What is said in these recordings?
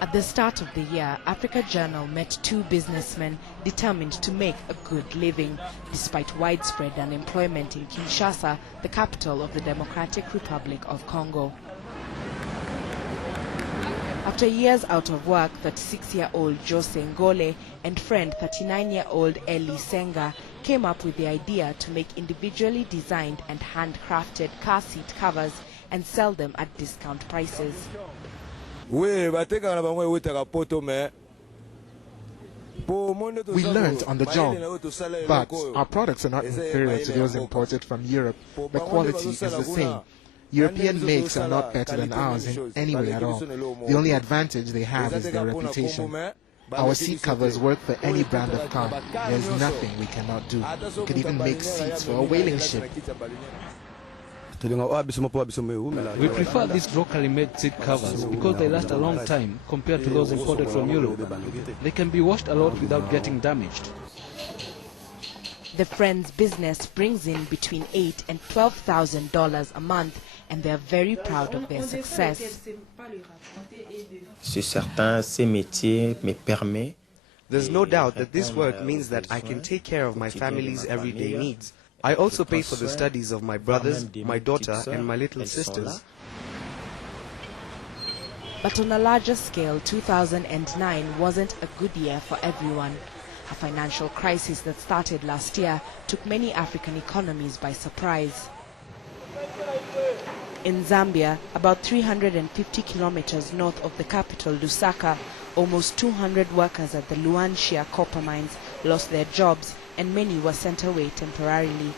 At the start of the year, Africa Journal met two businessmen determined to make a good living, despite widespread unemployment in Kinshasa, the capital of the Democratic Republic of Congo. After years out of work, 36-year-old Jose Ngole and friend 39-year-old Eli Senga came up with the idea to make individually designed and handcrafted car seat covers and sell them at discount prices. We learned on the job, but our products are not inferior to those imported from Europe. The quality is the same. European makes are not better than ours in any way at all. The only advantage they have is their reputation. Our seat covers work for any brand of car. There's nothing we cannot do. We could even make seats for a whaling ship. We prefer these locally made seat covers because they last a long time compared to those imported from Europe. They can be washed a lot without getting damaged. The friends' business brings in between $8,000 and $12,000 a month, and they are very proud of their success. There's no doubt that this work means that I can take care of my family's everyday needs. I also pay for the studies of my brothers, my daughter, and my little sisters. But on a larger scale, 2009 wasn't a good year for everyone. A financial crisis that started last year took many African economies by surprise. In Zambia, about 350 kilometers north of the capital, Lusaka, almost 200 workers at the Luanshia copper mines lost their jobs, and many were sent away temporarily.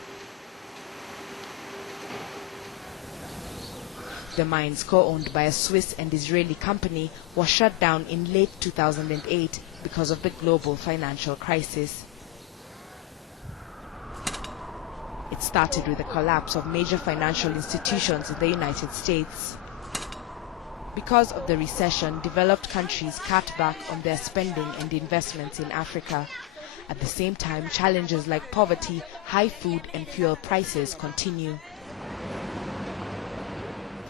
The mines, co-owned by a Swiss and Israeli company, were shut down in late 2008 because of the global financial crisis. It started with the collapse of major financial institutions in the United States. Because of the recession, developed countries cut back on their spending and investments in Africa. At the same time, challenges like poverty, high food and fuel prices continue.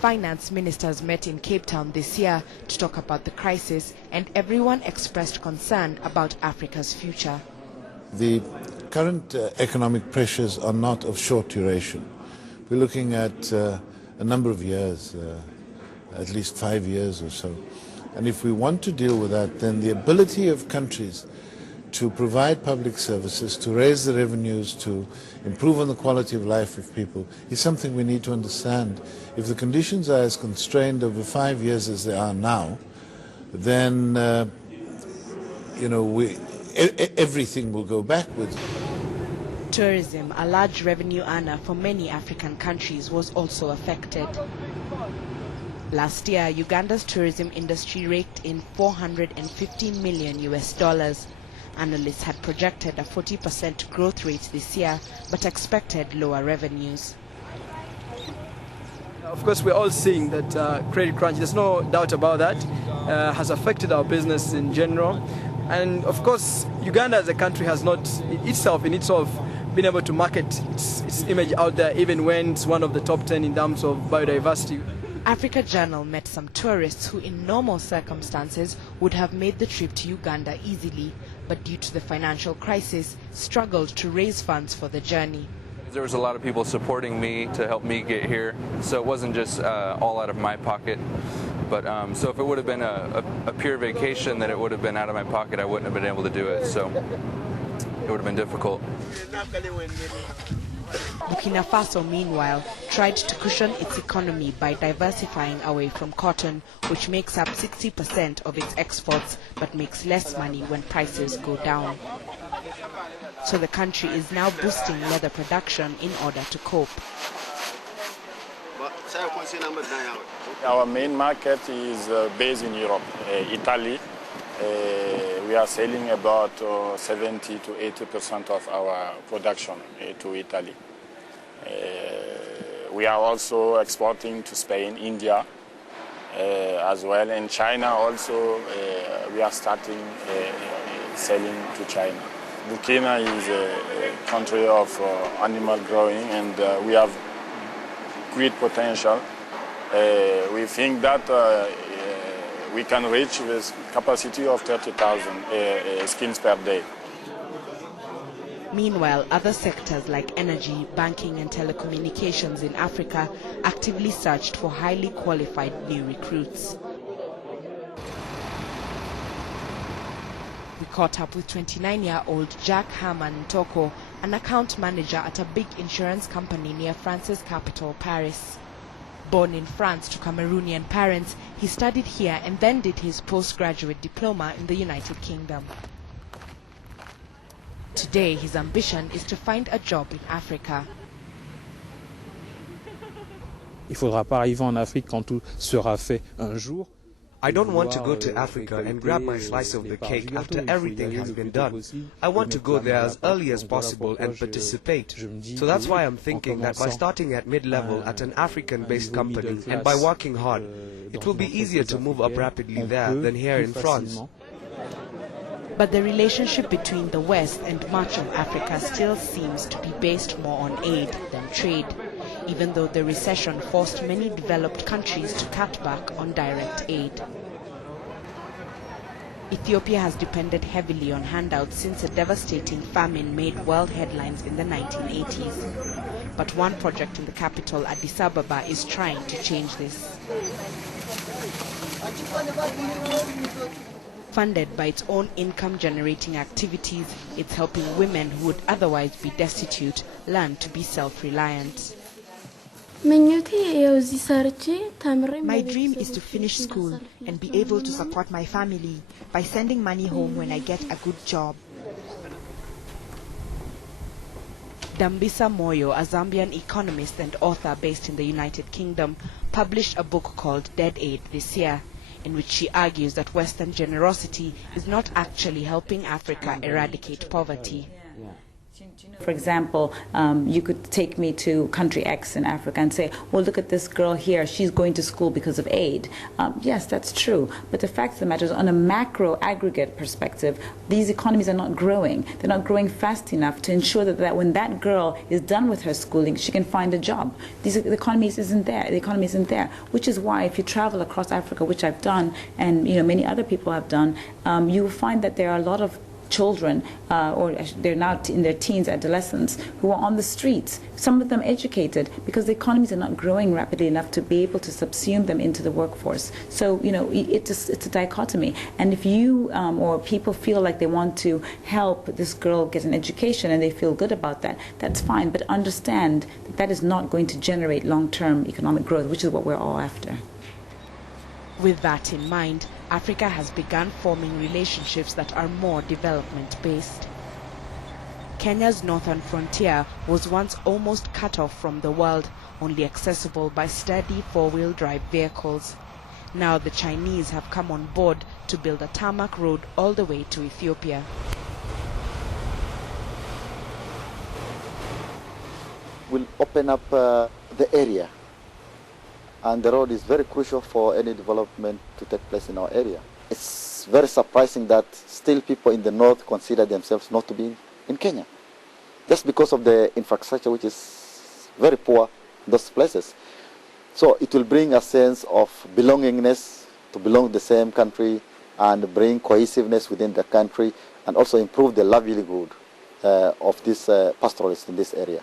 Finance ministers met in Cape Town this year to talk about the crisis, and everyone expressed concern about Africa's future. The current economic pressures are not of short duration. We're looking at a number of years, at least 5 years or so. And if we want to deal with that, then the ability of countries to provide public services, to raise the revenues, to improve on the quality of life of people is something we need to understand. If the conditions are as constrained over 5 years as they are now, then everything will go backwards. Tourism, a large revenue earner for many African countries, was also affected. Last year, Uganda's tourism industry raked in $450 million US. Analysts had projected a 40% growth rate this year, but expected lower revenues. Of course, we're all seeing that credit crunch, there's no doubt about that, has affected our business in general. And of course, Uganda as a country has not itself been able to market its image out there, even when it's one of the top 10 in terms of biodiversity. Africa Journal met some tourists who in normal circumstances would have made the trip to Uganda easily, but due to the financial crisis, struggled to raise funds for the journey. There was a lot of people supporting me to help me get here, so it wasn't just all out of my pocket. But so if it would have been a pure vacation, then it would have been out of my pocket. I wouldn't have been able to do it, so it would have been difficult. Burkina Faso, meanwhile, tried to cushion its economy by diversifying away from cotton, which makes up 60% of its exports, but makes less money when prices go down. So the country is now boosting leather production in order to cope. Our main market is based in Europe, Italy. We are selling about 70 to 80% of our production to Italy. We are also exporting to Spain, India as well, and China also. We are starting selling to China. Burkina is a country of animal growing, and we have great potential. We think that we can reach with capacity of 30,000 skins per day. Meanwhile, other sectors like energy, banking and telecommunications in Africa actively searched for highly qualified new recruits. We caught up with 29-year-old Jack Herman Ntoko, an account manager at a big insurance company near France's capital, Paris. Born in France to Cameroonian parents, he studied here and then did his postgraduate diploma in the United Kingdom. Today, his ambition is to find a job in Africa. Il faudra pas arriver en Afrique quand tout sera fait un jour. I don't want to go to Africa and grab my slice of the cake after everything has been done. I want to go there as early as possible and participate. So that's why I'm thinking that by starting at mid-level at an African-based company and by working hard, it will be easier to move up rapidly there than here in France. But the relationship between the West and much of Africa still seems to be based more on aid than trade, even though the recession forced many developed countries to cut back on direct aid. Ethiopia has depended heavily on handouts since a devastating famine made world headlines in the 1980s. But one project in the capital, Addis Ababa, is trying to change this. Funded by its own income-generating activities, it's helping women who would otherwise be destitute learn to be self-reliant. My dream is to finish school and be able to support my family by sending money home when I get a good job. Dambisa Moyo, a Zambian economist and author based in the United Kingdom, published a book called Dead Aid this year, in which she argues that Western generosity is not actually helping Africa eradicate poverty. For example, you could take me to country X in Africa and say, well, look at this girl here, she's going to school because of aid. Yes, that's true. But the fact of the matter is, on a macro aggregate perspective, these economies are not growing. They're not growing fast enough to ensure that when that girl is done with her schooling, she can find a job. The economy isn't there. The economy isn't there, which is why if you travel across Africa, which I've done, and many other people have done, you will find that there are a lot of children, or they're now in their teens, adolescents, who are on the streets, some of them educated, because the economies are not growing rapidly enough to be able to subsume them into the workforce. So, it's a dichotomy. And if you or people feel like they want to help this girl get an education and they feel good about that, that's fine. But understand that that is not going to generate long-term economic growth, which is what we're all after. With that in mind, Africa has begun forming relationships that are more development-based. Kenya's northern frontier was once almost cut off from the world, only accessible by sturdy four-wheel drive vehicles. Now the Chinese have come on board to build a tarmac road all the way to Ethiopia. Will open up the area. And the road is very crucial for any development to take place in our area. It's very surprising that still people in the north consider themselves not to be in Kenya, just because of the infrastructure, which is very poor in those places. So it will bring a sense of belongingness, to belong to the same country, and bring cohesiveness within the country, and also improve the livelihood of these pastoralists in this area.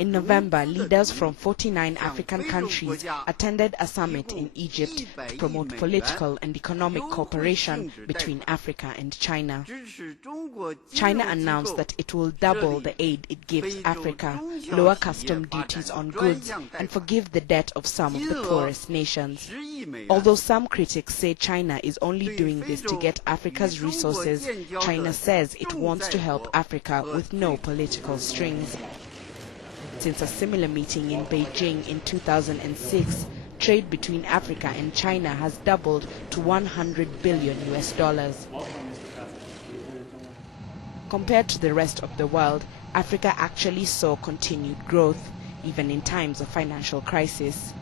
In November, leaders from 49 African countries attended a summit in Egypt to promote political and economic cooperation between Africa and China. China announced that it will double the aid it gives Africa, lower custom duties on goods, and forgive the debt of some of the poorest nations. Although some critics say China is only doing this to get Africa's resources, China says it wants to help Africa with no political strings. Since a similar meeting in Beijing in 2006, trade between Africa and China has doubled to $100 billion. Compared to the rest of the world, Africa actually saw continued growth, even in times of financial crisis.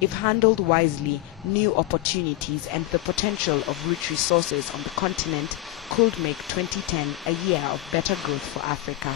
If handled wisely, new opportunities and the potential of rich resources on the continent could make 2010 a year of better growth for Africa.